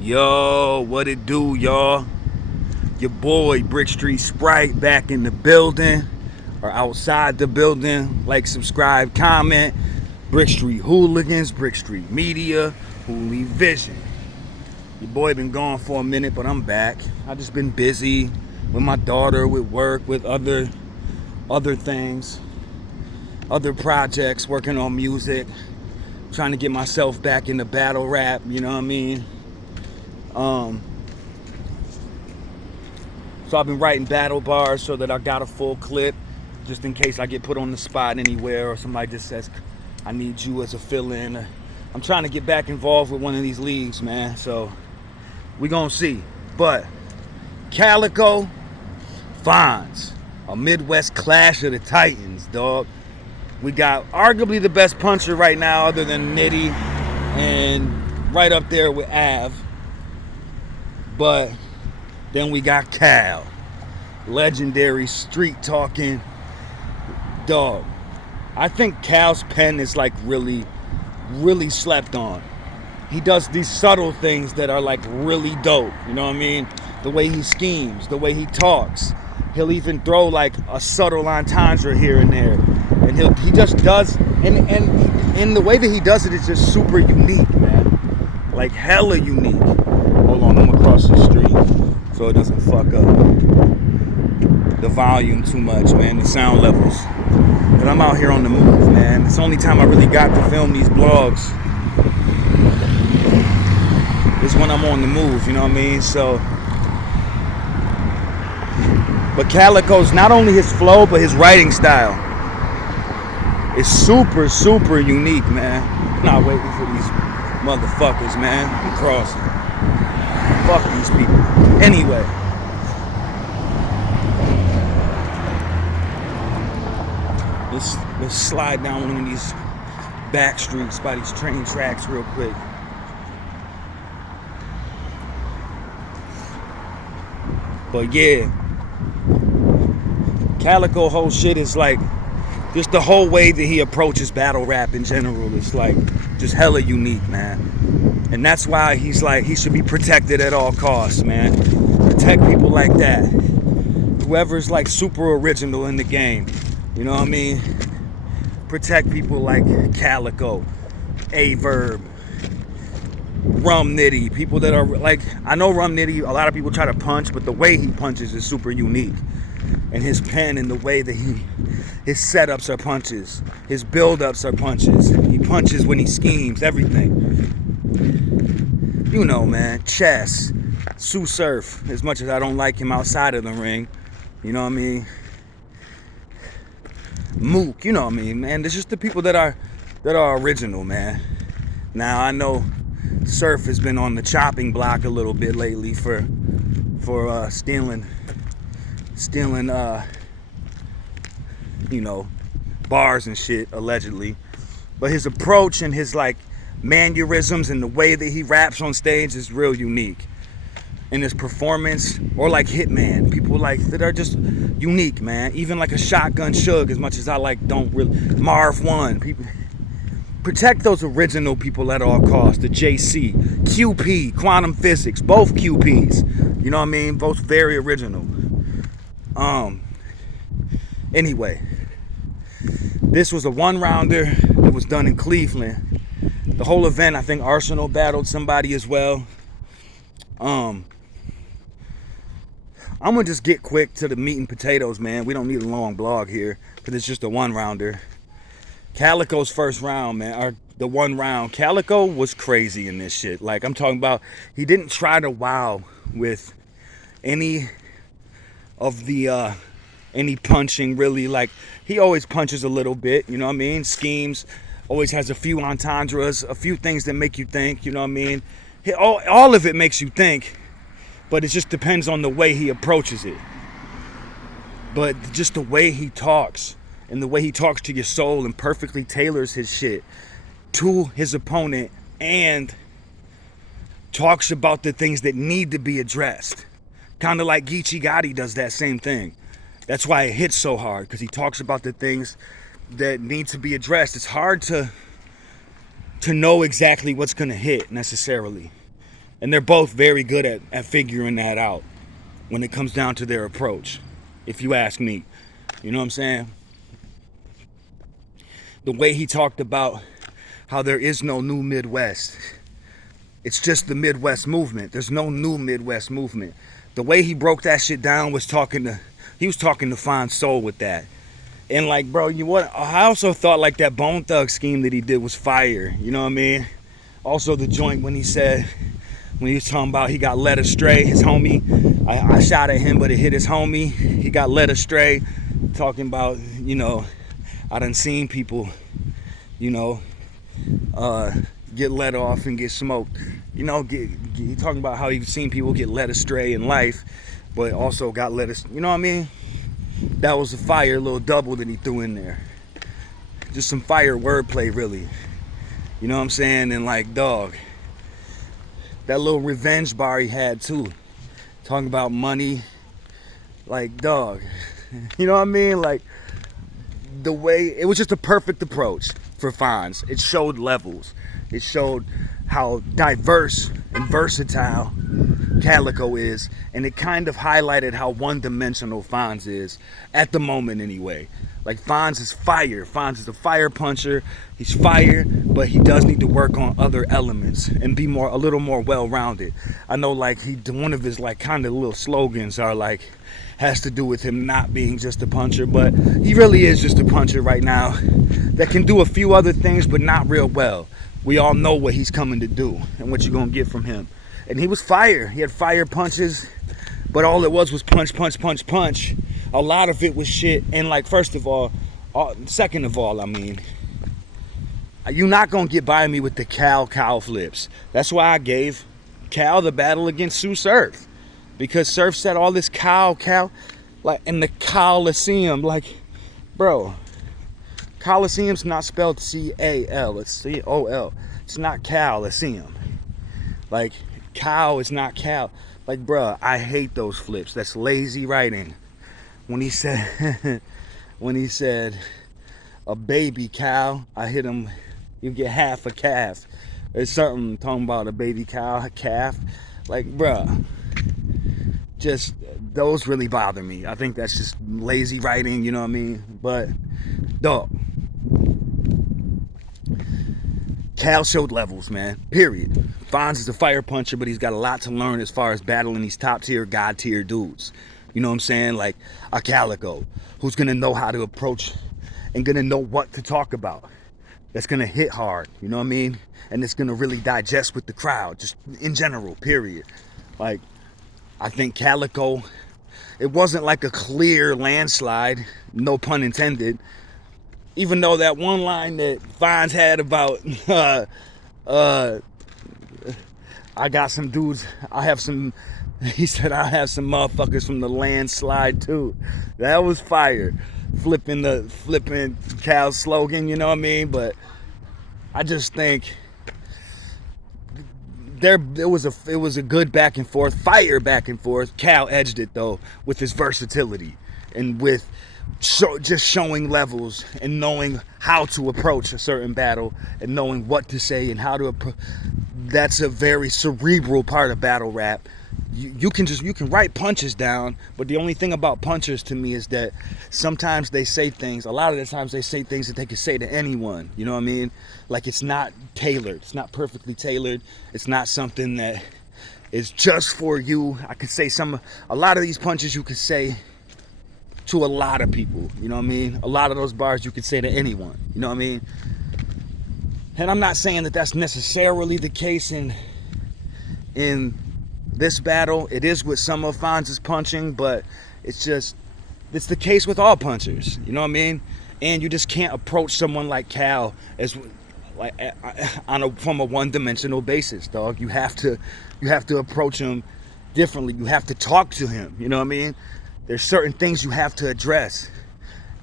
Yo, what it do, y'all? Your boy Brick Street Sprite back in the building or outside the building. Like, subscribe, comment. Brick Street Hooligans, Brick Street Media, Hooli Vision. Your boy been gone for a minute, but I'm back. I just been busy with my daughter, with work, with other things, other projects, working on music, trying to get myself back into battle rap, you know what I mean? So I've been writing battle bars so that I got a full clip just in case I get put on the spot anywhere or somebody just says, I need you as a fill-in. I'm trying to get back involved with one of these leagues, man. So we gonna see. But Calicoe, Fonz, a Midwest clash of the Titans, dog. We got arguably the best puncher right now other than Nitty and right up there with Av. But then we got Cal, legendary street talking dog. I think Cal's pen is like really slept on. He does these subtle things that are like really dope. You know what I mean? The way he schemes, the way he talks. He'll even throw like a subtle entendre here and there. And he just does, and the way that he does it is just super unique, man. Like hella unique. Hold on, I'm across the street so it doesn't fuck up the volume too much, man, the sound levels. But I'm out here on the move, man. It's the only time I really got to film these vlogs is when I'm on the move, you know what I mean? So, but Calicoe's not only his flow, but his writing style is super unique, man. I'm not waiting for these motherfuckers, man. I'm crossing. Fuck these people. Anyway. Let's slide down one of these back streets by these train tracks real quick. But yeah, Calicoe whole shit is like, just the whole way that he approaches battle rap in general is like just hella unique, man. And that's why he's like, he should be protected at all costs, man. Protect people like that. Whoever's like super original in the game, you know what I mean? Protect people like Calicoe, A-Verb, Rum Nitty, people that are like, I know Rum Nitty, a lot of people try to punch, but the way he punches is super unique. And his pen and the way that his setups are punches, his build-ups are punches. He punches when he schemes, everything. You know, man, chess, Sue Surf, as much as I don't like him outside of the ring, you know what I mean? Mook, you know what I mean, man? There's just the people that are original, man. Now I know Surf has been on the chopping block a little bit lately for stealing you know, bars and shit, allegedly. But his approach and his like mannerisms and the way that he raps on stage is real unique. And his performance, or like Hitman, people like that are just unique, man. Even like a Shotgun Suge, as much as I like don't really, Marv 1, people protect those original people at all costs. The JC, QP, Quantum Physics, both QPs, you know what I mean? Both very original. Anyway, this was a one-rounder that was done in Cleveland. The whole event, I think Arsenal battled somebody as well. I'm gonna just get quick to the meat and potatoes, man. We don't need a long blog here, because it's just a one-rounder. Calicoe's first round, man, or the one round. Calicoe was crazy in this shit. Like, I'm talking about, he didn't try to wow with any of the any punching, really. Like, he always punches a little bit, you know what I mean? Schemes, always has a few entendres, a few things that make you think, you know what I mean? All of it makes you think, but it just depends on the way he approaches it. But just the way he talks, and the way he talks to your soul and perfectly tailors his shit to his opponent and talks about the things that need to be addressed. Kind of like Geechee Gotti does that same thing. That's why it hits so hard, because he talks about the things that need to be addressed. It's hard to know exactly what's going to hit necessarily. And they're both very good at figuring that out when it comes down to their approach, if you ask me. You know what I'm saying? The way he talked about how there is no new Midwest. It's just the Midwest movement. There's no new Midwest movement. The way he broke that shit down was he was talking to Fonz Soul with that. And like, bro, I also thought like that Bone Thug scheme that he did was fire. You know what I mean? Also the joint when he was talking about he got led astray, his homie. I shot at him, but it hit his homie. He got led astray. Talking about, I done seen people, get let off and get smoked. He talking about how he's seen people get led astray in life, but also got led astray. You know what I mean? That was a fire little double that he threw in there. Just some fire wordplay, really. You know what I'm saying? And like, dog, that little revenge bar he had too. Talking about money. Like, dog. You know what I mean? Like, the way, it was just a perfect approach for Fonz. It showed levels. It showed how diverse and versatile Calicoe is, and it kind of highlighted how one-dimensional Fonz is at the moment anyway. Like, Fonz is fire. Fonz is a fire puncher. He's fire, but he does need to work on other elements and be a little more well-rounded. I know, like, one of his like kind of little slogans are like, has to do with him not being just a puncher, but he really is just a puncher right now that can do a few other things, but not real well. We all know what he's coming to do and what you're gonna get from him. And he was fire. He had fire punches, but all it was punch, punch, punch, punch. A lot of it was shit. And like, second of all, I mean, you're not gonna get by me with the cow flips. That's why I gave Cal the battle against Sue Surf, because Surf said all this cow, like in the Coliseum. Like, bro, Coliseum's not spelled C-A-L, it's C-O-L. It's not Coliseum. Like, cow is not cow. Like, bruh, I hate those flips. That's lazy writing. When he said a baby cow, I hit him, you get half a calf. There's something talking about a baby cow, a calf. Like, bruh, just, those really bother me. I think that's just lazy writing, you know what I mean? But, dog, Cal showed levels, man, period. Fonz is a fire puncher, but he's got a lot to learn as far as battling these top tier, god tier dudes. You know what I'm saying? Like a Calicoe, who's gonna know how to approach and gonna know what to talk about. That's gonna hit hard, you know what I mean? And it's gonna really digest with the crowd, just in general, period. Like, I think Calicoe, it wasn't like a clear landslide, no pun intended. Even though that one line that Fonz had about, I got some dudes, he said, I have some motherfuckers from the landslide too. That was fire. Flipping Cal's slogan, you know what I mean? But I just think it was a good back and forth, fire back and forth. Cal edged it though with his versatility and with just showing levels and knowing how to approach a certain battle and knowing what to say and how to approach. That's a very cerebral part of battle rap. You can write punches down, but the only thing about punchers to me is that sometimes they say things, a lot of the times they say things that they could say to anyone, you know what I mean? Like, it's not tailored, it's not perfectly tailored, it's not something that is just for you. I could say a lot of these punches you could say to a lot of people, you know what I mean? A lot of those bars you could say to anyone, you know what I mean? And I'm not saying that that's necessarily the case in this battle. It is with some of Fonz's punching, but it's the case with all punchers, you know what I mean? And you just can't approach someone like Cal as like from a one-dimensional basis, dog. You have to approach him differently. You have to talk to him, you know what I mean? There's certain things you have to address.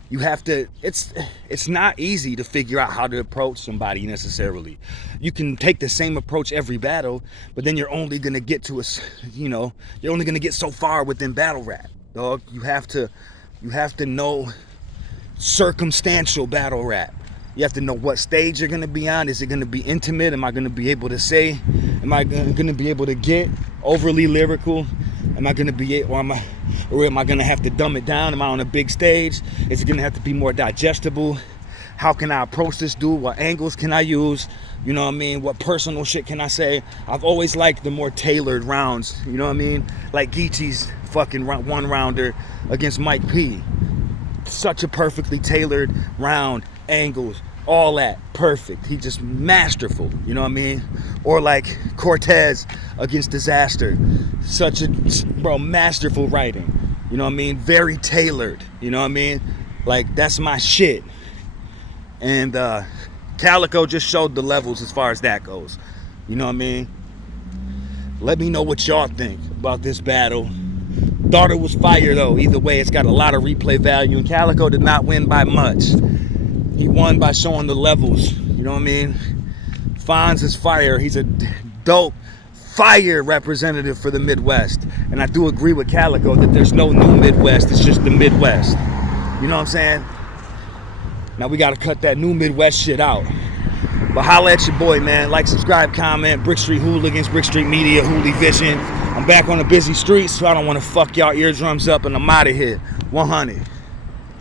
It's not easy to figure out how to approach somebody necessarily. You can take the same approach every battle, but then you're only gonna get you're only gonna get so far within battle rap, dog. You have to know circumstantial battle rap. You have to know what stage you're gonna be on. Is it gonna be intimate? Am I gonna be able to say? Am I gonna be able to get overly lyrical? Am I gonna be, or am I gonna have to dumb it down? Am I on a big stage? Is it gonna have to be more digestible? How can I approach this dude? What angles can I use? You know what I mean? What personal shit can I say? I've always liked the more tailored rounds. You know what I mean? Like Geechee's fucking one rounder against Mike P. Such a perfectly tailored round, angles, all that perfect. He just masterful. You know what I mean? Or like Cortez against Disaster. Such a masterful writing. You know what I mean? Very tailored. You know what I mean? Like that's my shit. And Calicoe just showed the levels as far as that goes. You know what I mean? Let me know what y'all think about this battle. Thought it was fire though. Either way, it's got a lot of replay value. And Calicoe did not win by much. He won by showing the levels. You know what I mean? Fonz is fire. He's a dope, fire representative for the Midwest. And I do agree with Calicoe that there's no new Midwest. It's just the Midwest. You know what I'm saying? Now we got to cut that new Midwest shit out. But holla at your boy, man. Like, subscribe, comment. Brick Street Hooligans, Brick Street Media, Hoolie Vision. I'm back on the busy streets, so I don't want to fuck y'all eardrums up, and I'm out of here. 100.